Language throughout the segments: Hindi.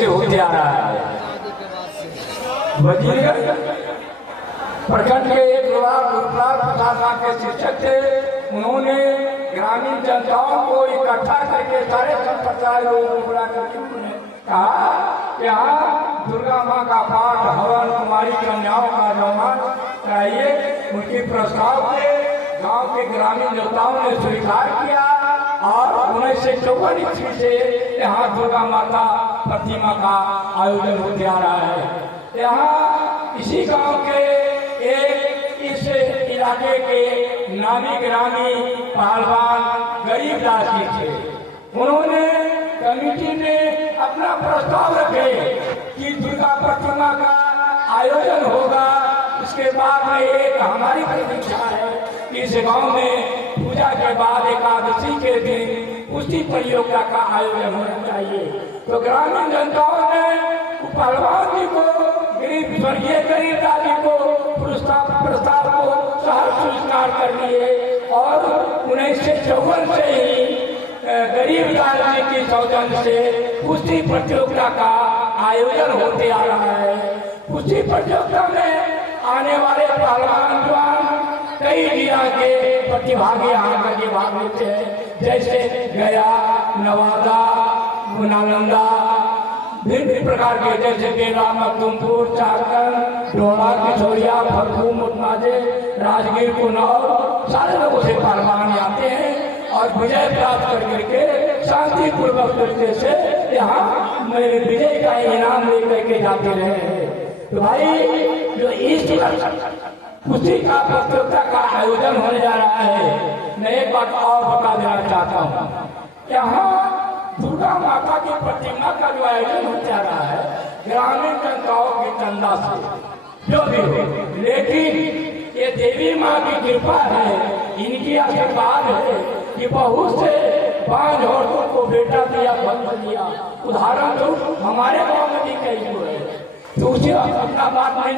से होते आ रहा है। वजीर प्रखंड के एक गुरुप्रसाद प्रसाद के शिक्षक थे। उन्होंने ग्रामीण जनताओं को इकट्ठा करके सारे संप्रदाय लोगों को बुला करके उन्होंने कहा कि यहाँ दुर्गा माँ का पाठ, हवन, कुमारी कन्याओं का जमान कराइए। उनके प्रस्ताव के गांव के ग्रामीण जनताओं ने स्वीकार किया और 1954 ईस्वी से यहाँ दुर्गा माता प्रतिमा का आयोजन होते आ रहा है। यहाँ इसी गांव के एक इस इलाके के नामी ग्रामी पहलवान गरीबदास जी थे। उन्होंने कमेटी ने अपना प्रस्ताव रखे कि दुर्गा प्रतिमा का आयोजन होगा। इसके बाद में एक हमारी प्रतीक्षा है कि इस गांव में पूजा के बाद एकादशी के दिन कुश्ती प्रतियोगिता का आयोजन होना चाहिए। तो ग्रामीण जनताओं ने पहलवान जी को, स्वर्गीय गरीबदास जी को प्रस्ताव को सहर्ष स्वीकार कर लिए और 1954 से ही गरीबदास जी की सौजन्य से कुश्ती प्रतियोगिता का आयोजन होते आ रहा है। कुश्ती प्रतियोगिता में आने वाले पहलवान जवान कई जिला के प्रतिभागी यहाँ करके भाग लेते हैं, जैसे गया, नवादा, नालंदा, भिन्न प्रकार के जैसे बेला, मखदूमपुर, चाकन, डोला, किशोरिया, भरपूर, मुतनाजे, राजगीर, कुनौर, सारे लोगों से पहलवान आते हैं और विजय प्राप्त करके शांतिपूर्वक तरीके से यहाँ मेरे विजय का इनाम लेकर के जाते रहे। तो भाई जो इस कुश्ती का प्रतियोगिता का आयोजन होने जा रहा है, मैं एक बात और बता देना चाहता हूँ। यहाँ दुर्गा माता की प्रतिमा का जो आयोजन होता जा रहा है ग्रामीण जनताओं की चंदा से जो भी हो, लेकिन ये देवी माँ की कृपा है, इनकी आशीर्वाद है कि बहुत से बांझ औरतों को बेटा दिया, बंद दिया। उदाहरण तो हमारे गाँव में भी कई हुए। तो उसी अपना बात नहीं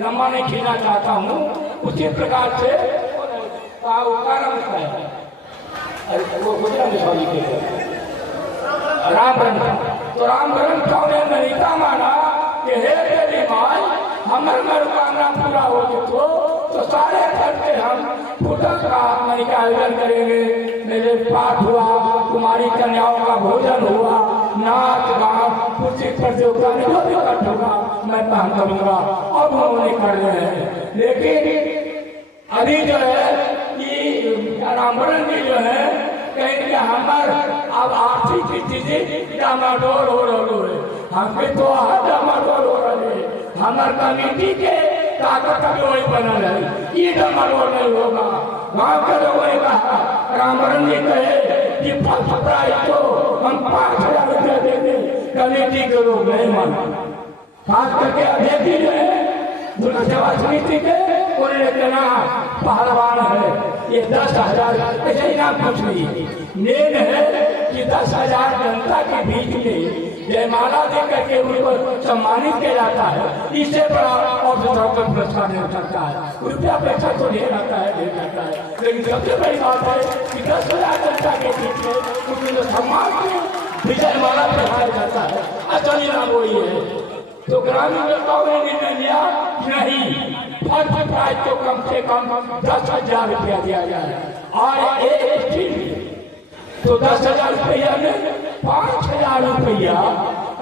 लंबा नहीं खींचना चाहता हूँ। उसी प्रकार से वो गुजरात स्वामी के रामभरण, तो रामभरण ने नरीता माना कि हे देवी माई, हमारे मनोकामना पूरा हो तो सारे खर्चे हम फुटक का मनी का आयोजन करेंगे। मेरे पाठ हुआ, कुमारी कन्याओं का भोजन हुआ, नाच गान, कुर्सी प्रतियोगिता में जो भी खर्च होगा मैं पहन करूंगा। अब उन्होंने कर रहे हैं, लेकिन अभी जो है कि रामभरण जी जो है कहेंगे हमार अब आर्थिक चीजें डामाडोल हो रही है, हम भी तो डामाडोल हो रहे हैं। हमार कमेटी के ताकत भी वही बनल है, ये डामाडोल नहीं होगा। गाँव के लोगों ने कहा, रामभरण जी कहे कि फर्स्ट प्राइज तो हम 5,000 रुपया दे दें, कमेटी के लोग नहीं माना। खास करके अध्यक्ष जो है दुर्गा सेवा समिति के, उन्होंने कहना पहलवान है, ये 10,000 ऐसे ही नाम कुछ नहीं। मेन है कि 10,000 जनता के बीच में जयमाला दे करके उनको सम्मानित किया जाता है। इससे बड़ा और पुरस्कार नहीं सकता है। रुपया पैसा तो ढेर आता है, लेकिन सबसे बड़ी बात है कि 10,000 जनता के बीच में उनको सम्मान विजय माला पहनाया जाता है। असली नाम वही है। तो ग्रामीण जनताओं ने निर्णय लिया नहीं, फर्स्ट प्राइज को कम से कम 10,000 रुपया दिया जाए और एक तो 10,000 रुपया में 5,000 रुपया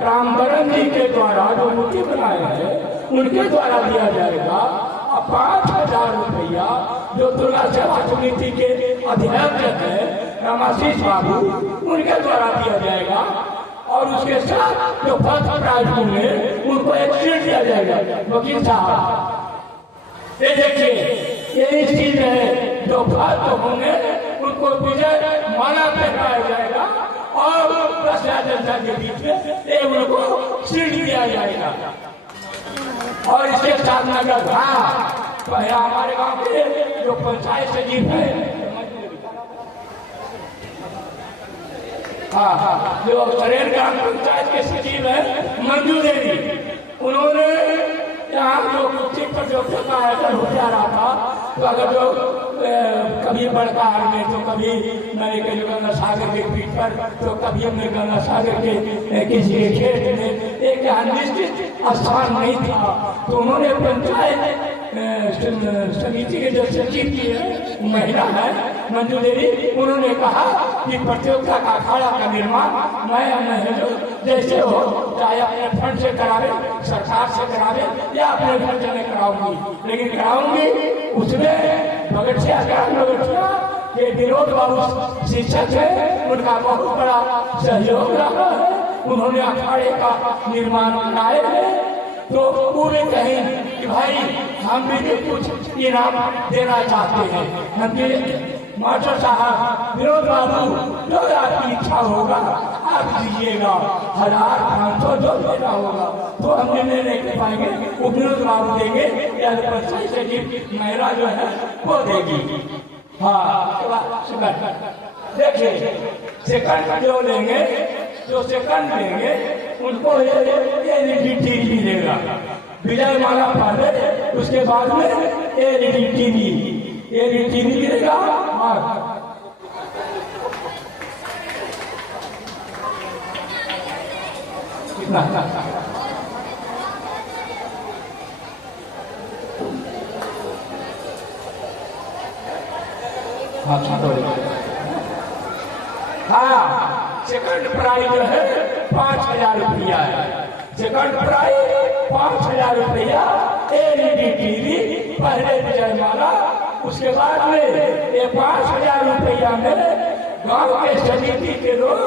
रामभरण जी के द्वारा जो मूर्ति बनाए हैं उनके द्वारा दिया जाएगा और 5,000 रुपया जो दुर्गा सेवा समिति के अध्यक्ष है रामाशीष बाबू उनके द्वारा दिया जाएगा। और उसके साथ जो फर्स्ट प्राइज होंगे उनको एक सीट दिया जाएगा। वकील साहब ये देखिए, ये चीज है जो फर्स्ट होंगे उनको विजय माला पहनाया जाएगा और 10,000 जनता के बीच में उनको सीट दिया जाएगा। और इसके साथ नगर हमारे गांव के जो पंचायत सचिव है, जो सरेर ग्राम पंचायत के सचिव है मंजू देवी, उन्होंने यहाँ जो कुछ प्रतियोगिता का आयोजन हो जा रहा था तो अगर जो कभी बड़कार में तो कभी मैंने कहीं गंगा सागर के पीठ पर तो कभी हमने गंगा सागर के किसी के खेत में एक यहाँ निश्चित स्थान नहीं था तो उन्होंने पंचायत समिति के जो सचिव की है महिला है मंजू देवी उन्होंने कहा कि प्रतियोगिता का अखाड़ा का निर्माण मैं जो जैसे हो चाहे अपने फंड से करावे सरकार से करावे या अपने घर से मैं कराऊंगी लेकिन कराऊंगी उसमें भगतिया के विनोद बाबू शिक्षक है उनका बहुत बड़ा सहयोग रहा है उन्होंने अखाड़े का निर्माण कराए है तो पूरे कहें कि भाई हम भी कुछ इनाम देना चाहते हैं हम मास्टर साहब विनोद बाबू जो आपकी इच्छा होगा आप दीजिएगा 1500 जो देना होगा तो हम निर्णय नहीं कर पाएंगे वो विनोद बाबू देंगे या पंचायत सचिव महिला जो है वो देगी। हाँ देखिए सेकंड जो लेंगे जो सेकंड लेंगे उनको एलईडी मिलेगा विजय माला पहले उसके बाद में एलईडी मिलेगा। कितना हाँ सेकंड प्राइज जो है 5000 रुपया है सेकंड प्राइज 5000 रुपया एलईडी टीवी पहले विजय माला उसके बाद में ये 5000 रुपया में गांव के समिति के लोग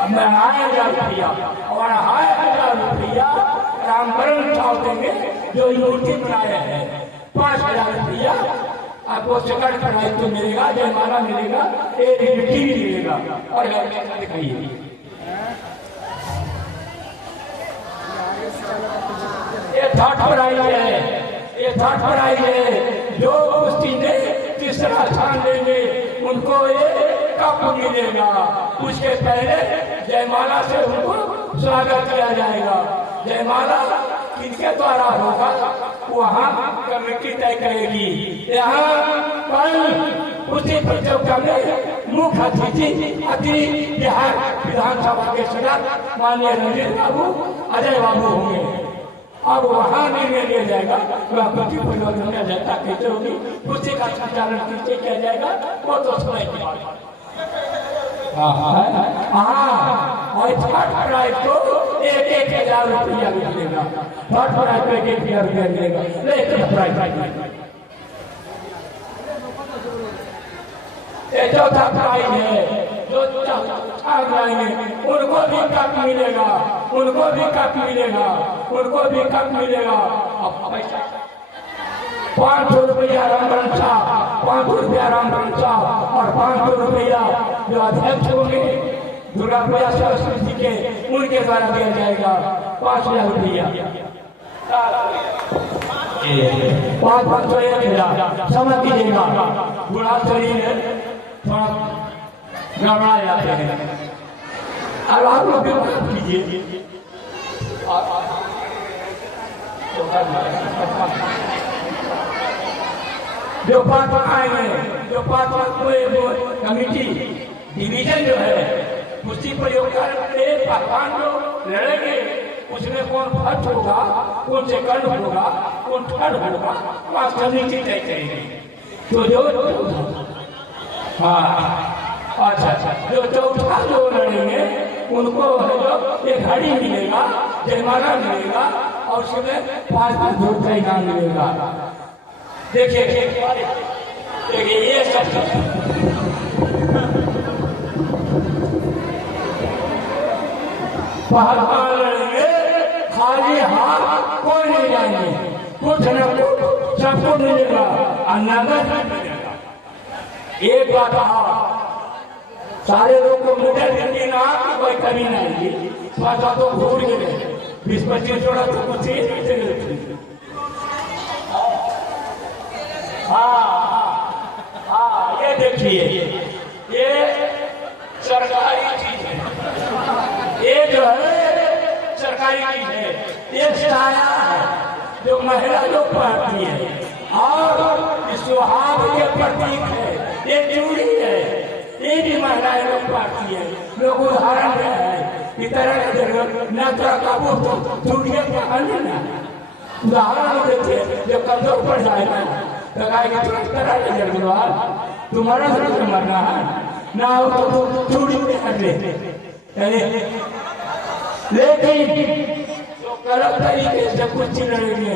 अब मैं 1000 रुपया और 1000 रुपया रामकरण साहब देंगे जो मूर्ति बनाए हैं 5000 रुपया आपको सेकंड प्राइज तो मिलेगा जयमाला मिलेगा एलईडी मिलेगा और दिखाइए ये थर्ड प्राइज है ये थर्ड प्राइज है जो कुश्ती में तीसरा स्थान लेंगे उनको ये कप मिलेगा उसके पहले जयमाला से उनको स्वागत किया जाएगा जयमाला किनके द्वारा होगा वहाँ कमेटी तय करेगी। यहाँ कल उसी प्रतियोगिता में मुख्य अतिथि बिहार विधानसभा के सदस्य माननीय रंजीत बाबू अजय बाबू होंगे अब वहाँ निर्णय लिया जाएगा वह प्रति परिवर्तन जनता कैसे होगी उसी का संचालन कैसे किया जाएगा वो तो समय की बात और थर्ड प्राइज को 1000 रुपया मिलेगा थर्ड प्राइज को 1000 रुपया मिलेगा लेकिन प्राइज चौथा प्राइज है जो उनको भी कप मिलेगा उनको भी कप मिलेगा उनको भी कप मिलेगा। अब पैसा 500 रुपया रामकरण साहब 500 रुपया रामकरण साहब और 500 रुपया जो अध्यक्ष होंगे दुर्गा पूजा सरस्वती के उनके द्वारा दिया जाएगा 5000 रुपया 500 1000 समझ कीजिएगा बुढ़ा शरीर है थोड़ा गड़बड़ा जाते हैं अब आप लोग कीजिए जो पांच आएंगे जो पांच कमिटी डिवीजन जो है कुश्ती प्रतियोगिता के पहलवान जो लड़ेंगे उसमें कौन फर्स्ट होगा कौन सेकंड होगा कौन थर्ड होगा वह कमिटी तय करेगी। तो जो हाँ अच्छा जो चौथा जो लड़ेंगे उनको जो एक घड़ी मिलेगा जयमाला मिलेगा और उसमें 5 रुपये इनाम मिलेगा। देखिए ये सब पहलवान लड़ेंगे खाली हाथ कोई नहीं जाएंगे कुछ न कुछ सबको मिलेगा और नगद मिलेगा। एक बात सारे लोग को मेडल देंगे ना कोई कमी नहीं पैसा तो भूल गए 20-25 जोड़ा तो कुछ ही नहीं। हाँ ये देखिए ये सरकारी चीज है ये जो है सरकारी चीज है ये साया है जो महिला लोग पहनती है और सुहाग के प्रतीक है, ये चूड़ी है, ये भी महिलाएं लोग पहनती है। लोग उदाहरण दे है इतर नजर काबू तो चूड़ियां पहन लेना, उदाहरण देते हैं। जब कमजोर पड़ जाएगा तो कहेगा तरह नजर गुलवाल तुम्हारा जरूर मरना है ना हो तो चूड़ी पहन ले। लेकिन जो गलत तरीके से कुछ लड़ेंगे,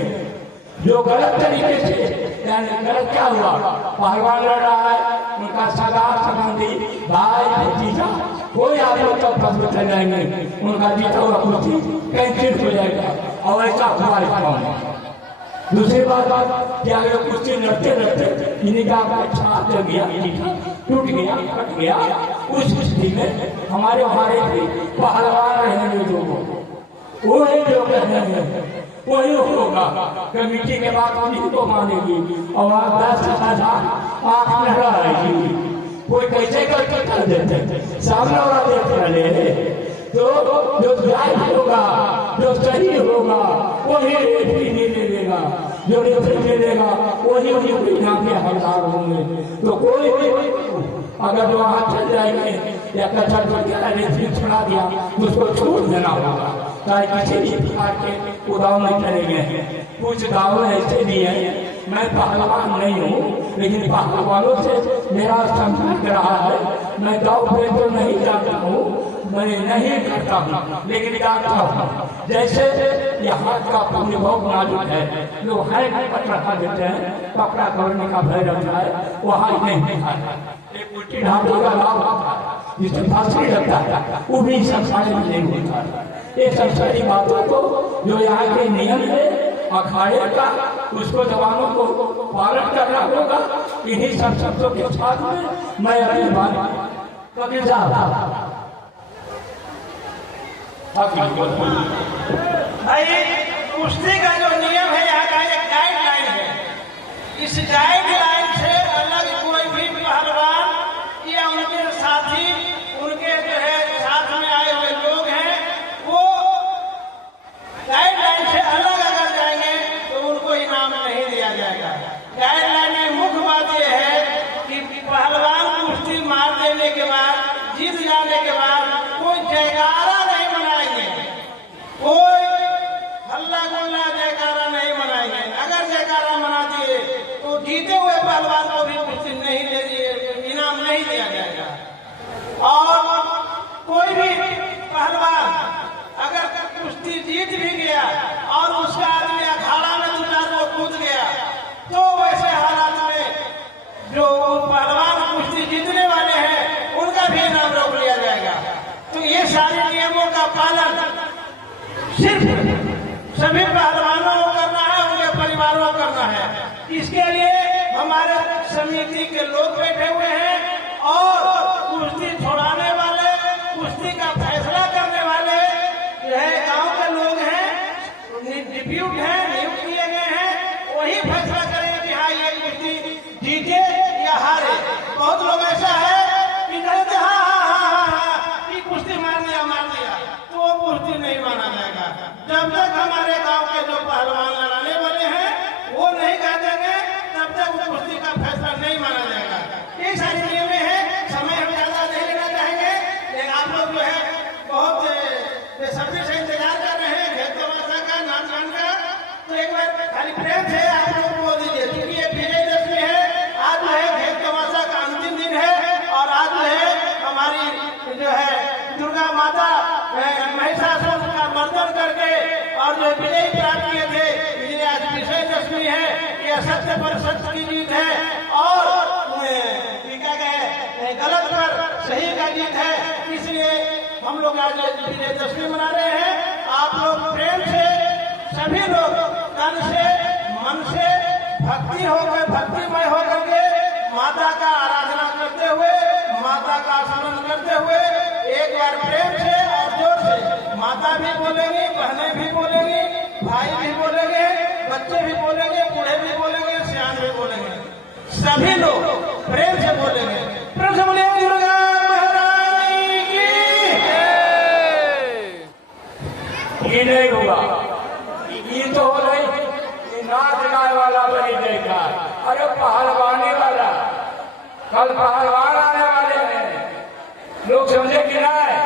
जो गलत तरीके से यानी गलत क्या हुआ, पहलवान लड़ रहा है, उनका सगा संबंधी भाई भतीजा कोई आदमी तो पकड़ चल जाएंगे, उनका जीता हुआ कुर्सी कैंसिल हो जाएगा और ऐसा हुआ है। दूसरी बात कि अगर कुर्सी लड़ते लड़ते इन्हीं का छाप लग गया, टूट गया, कट गया, उस स्थिति में हमारे भी पहलवान रहेंगे जो वही जो कहते हैं वही होगा। कमेटी के बाद उन्हीं को मानेगी और 10,000 आंख में रहेगी। कोई कैसे करके कर देते सामने वाला देख रहे तो जो जायज होगा, जो सही होगा वही रेफरी नहीं ले लेगा, जो रेफरी ले लेगा वही यहाँ के हकदार होंगे। तो कोई अगर वहाँ चल जाएंगे या कचर रेफरी छुड़ा दिया तो उसको छोड़ देना होगा, चाहे किसी भी प्रकार के उदाव नहीं चलेंगे। कुछ दाव ऐसे भी हैं, मैं पहलवान नहीं हूँ लेकिन पहलवानों से मेरा संपर्क रहा है। मैं दाव पे तो नहीं जाता हूँ, मैं नहीं करता हूँ लेकिन जाता हूँ। जैसे यहाँ का अनुभव नाजुक है, लोग है पकड़ा देते हैं, पकड़ा करने का भय रहता है, वहाँ नहीं है। एक उल्टी ढाबे का लाभ जिससे फांसी लगता है वो भी संसार में नहीं होता है। ये सब सारी बातों को जो यहाँ के नियम है अखाड़े का, उसको जवानों को पालन करना होगा। इन्हीं सब शब्दों के साथ में मैं अपनी बात कबीर साहब भाई कुश्ती का जो नियम है यहाँ का एक गाइडलाइन है। इस गाइडलाइन से अलग कोई भी पहलवान या उनके साथी, उनके जो है साथ में आए हुए लोग हैं, वो गाइडलाइन से अलग अगर जाएंगे तो उनको इनाम नहीं दिया जाएगा। गाइडलाइन में मुख्य बात यह है कि पहलवान कुश्ती मार देने के बाद, जीत जाने के बाद कोई जयकारा नहीं मनाएंगे, कोई हल्ला गुल्ला जयकारा नहीं मनाएंगे। अगर जयकारा मना दिए तो जीते हुए पहलवान को भी कुश्ती नहीं दे दिए, इनाम नहीं दिया जाएगा। और कोई भी पहलवान अगर कुश्ती जीत भी गया और उसका आदमी अखाड़ा में जुटार को कूद गया तो वैसे हालात में जो पहलवान कुश्ती जीतने वाले हैं उनका भी इनाम रोक लिया जाएगा। तो ये सारे नियमों का पालन सिर्फ सभी पहलवानों को करना है, उनके परिवारों को करना है। इसके लिए हमारे समिति के लोग बैठे हुए हैं और कुश्ती छुड़ाने वाले, कुश्ती का फैसला करने वाले जो है गांव के लोग हैं, डिप्यूट हैं, नियुक्त किए गए हैं, वही फैसला करेंगे कि हाँ ये कुश्ती जीते या हारे। बहुत लोग ऐसा है कि कहते हाँ कुश्ती मार दिया तो वो कुश्ती नहीं माना जाएगा। जब तक हमारे गांव के जो पहलवान लड़ाने वाले हैं वो नहीं कह देंगे तब तक वो कुश्ती का फैसला नहीं माना जाएगा। ये सारी नियमें हैं, समय हम ज्यादा नहीं लेना चाहेंगे लेकिन आप लोग जो है बहुत बेसब्री से इंतजार कर रहे हैं खेल तमाशा का, नाच गान का। तो एक बार खाली प्रेम से आप लोग बोल दीजिए क्योंकि ये विजयदशमी है, आज जो है खेल तमाशा का अंतिम दिन है और आज जो है हमारी जो है दुर्गा माता महिषासुर का मर्दन करके और जो विजय प्राप्त किए थे, इसलिए आज विजयदशमी है। यह सत्य पर सत्य की जीत है और क्या कहे गलत पर सही का जीत है। इसलिए हम लोग आज विजयदशमी मना रहे हैं। आप लोग प्रेम से सभी लोग तन से मन से भक्ति होकर, भक्तिमय होकर के माता का आराधना करते हुए, माता का स्मरण करते हुए एक बार प्रेम से और जोर से माता भी बोलेंगे, बहनें भी बोलेंगी, भाई भी बोलेंगे, बच्चे भी बोलेंगे, बूढ़े भी बोलेंगे, सियान भी बोलेंगे, सभी लोग प्रेम से बोलेंगे। प्रेम से बोलिए दुर्गा महारानी की। ये नहीं होगा, ये तो हो रही वाला बड़ी जयकार। अरे पहलवानी वाला, कल पहलवान आने वाले हैं। लोग समझे कि नहीं,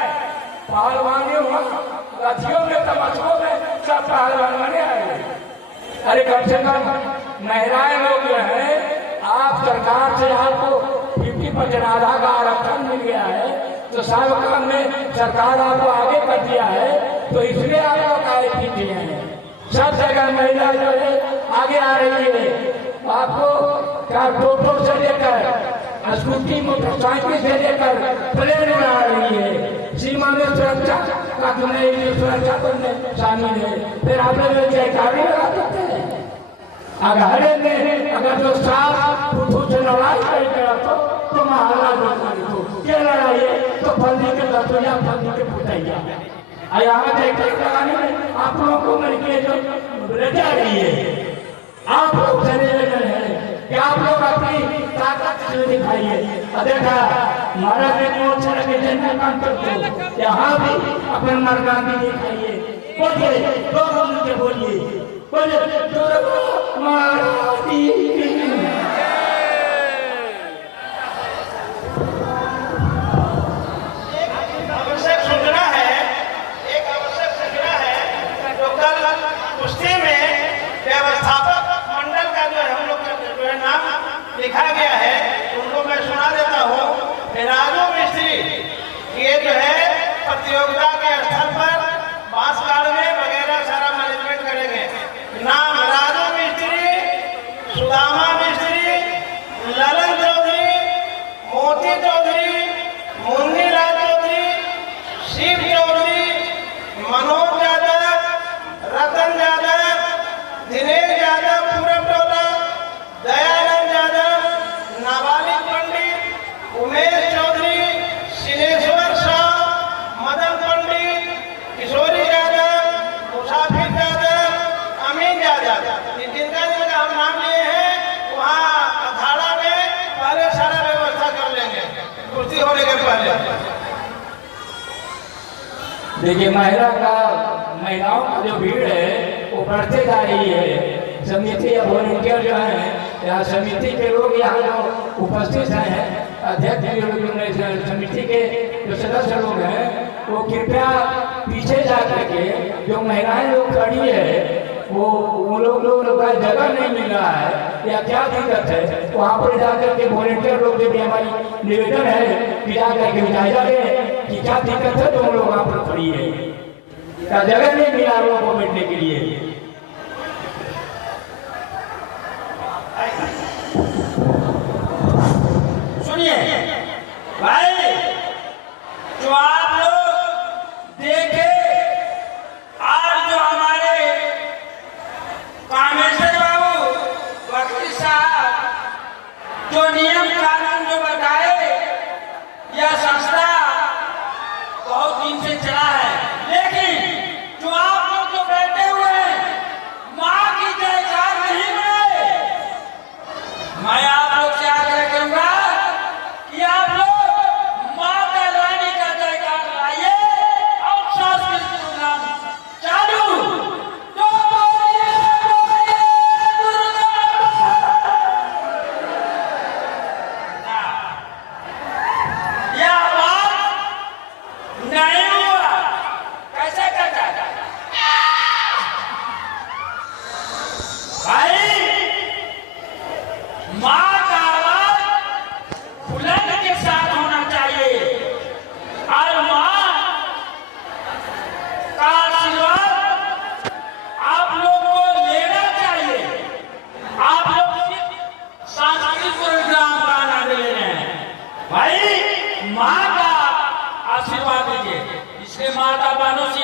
पहलवानी हुआ रथियों में तमस्कों में सब पहलवान बने आए। अरे कम से कम महिलाएं लोग जो है, आप सरकार से आपको 50% आधा का आरक्षण मिल गया है, तो सब काम में सरकार आपको आगे कर दिया है, तो इसलिए आप लोग आगे पीछे हैं। सब जगह महिला जो है आगे आ रही है। आपको क्या टोटो से लेकर स्कूटी मोटरसाइकिल से लेकर प्लेन में आ रही है। सीमा में सुरक्षा का सुरक्षा करने शामिल है। फिर आप लोग जयकारी लगा सकते हैं। अगर जो साफ से लड़ाई करेगा तो महला क्या लड़ाई है, तो फंदी के दसोया फंदी के पुतैया यहाँ जयकारी लगाने में आप लोगों को मिलकर जो रचा रही है, आप लोग चले हैं कि आप लोग अपनी ताकत से दिखाइए। देखा महाराज ने मोर्चा लगे जनता काम करते, यहाँ भी अपने मर्दानी दिखाइए। बोलिए दो मिलकर बोलिए, बोलिए दुर्गा माता की। लिखा गया है, उनको मैं सुना देता हूँ। राजू मिस्त्री ये जो है प्रतियोगिता के स्थल पर बांस काटने वगैरह सारा मैनेजमेंट करेंगे। नाम राजू मिस्त्री, सुदामा मिस्त्री, ललन चौधरी, मोती चौधरी, मुन्नी लाल चौधरी, शिव चौधरी, मनोज यादव, रतन यादव, दिनेश यादव, पूरब टोला, दयानंद यादव, नाबालिग पंडित, उमेश चौधरी, सिनेश्वर शाह, मदन पंडित, किशोरी यादव, मुसाफिर यादव, अमीन यादव, जिनका हम नाम लिए हैं वहाँ अखाड़ा में पहले सारा व्यवस्था कर लेंगे कुर्सी होने के पहले। देखिए महिलाओं का जो भीड़ है वो बढ़ते जा रही है। समिति या वॉलंटियर जो है, यहाँ समिति के लोग यहाँ जो उपस्थित हैं, अध्यक्ष समिति के जो सदस्य लोग हैं, वो कृपया पीछे जा करके जो महिलाएं लोग खड़ी है, वो लोग का जगह नहीं मिल रहा है या क्या दिक्कत है, वहाँ पर जाकर के वॉलंटियर लोग जो भी हमारी निवेदन है कि जाकर के जायजा लें कि क्या दिक्कत है, तो हम लोग वहाँ पर खड़ी है, क्या जगह नहीं मिला लोगों को बैठने के लिए। सुनिए भाई, जो आप लोग देखे आज जो हमारे कामेश्वर बाबू वकील साहब जो नियम कानून जो बताए, यह संस्था बहुत दिन से चला है, लेकिन जो आप लोग जो बैठे हुए हैं माँ की जयकार नहीं बनाए। मैं आप लोग से आग्रह करूंगा कि आप लोग माता रानी का जयकार लाइए और सांस्कृतिक प्रोग्राम चालू। तो बोलिए यह बात नहीं हुआ, कैसे करता भाई। माँ का आवाज बुलंद के साथ होना चाहिए और माँ का आशीर्वाद आप लोग को लेना चाहिए। आप लोग सिर्फ सांस्कृतिक प्रोग्राम का आनंद ले रहे हैं भाई, माँ का आशीर्वाद लीजिए। इसलिए माता बहनों से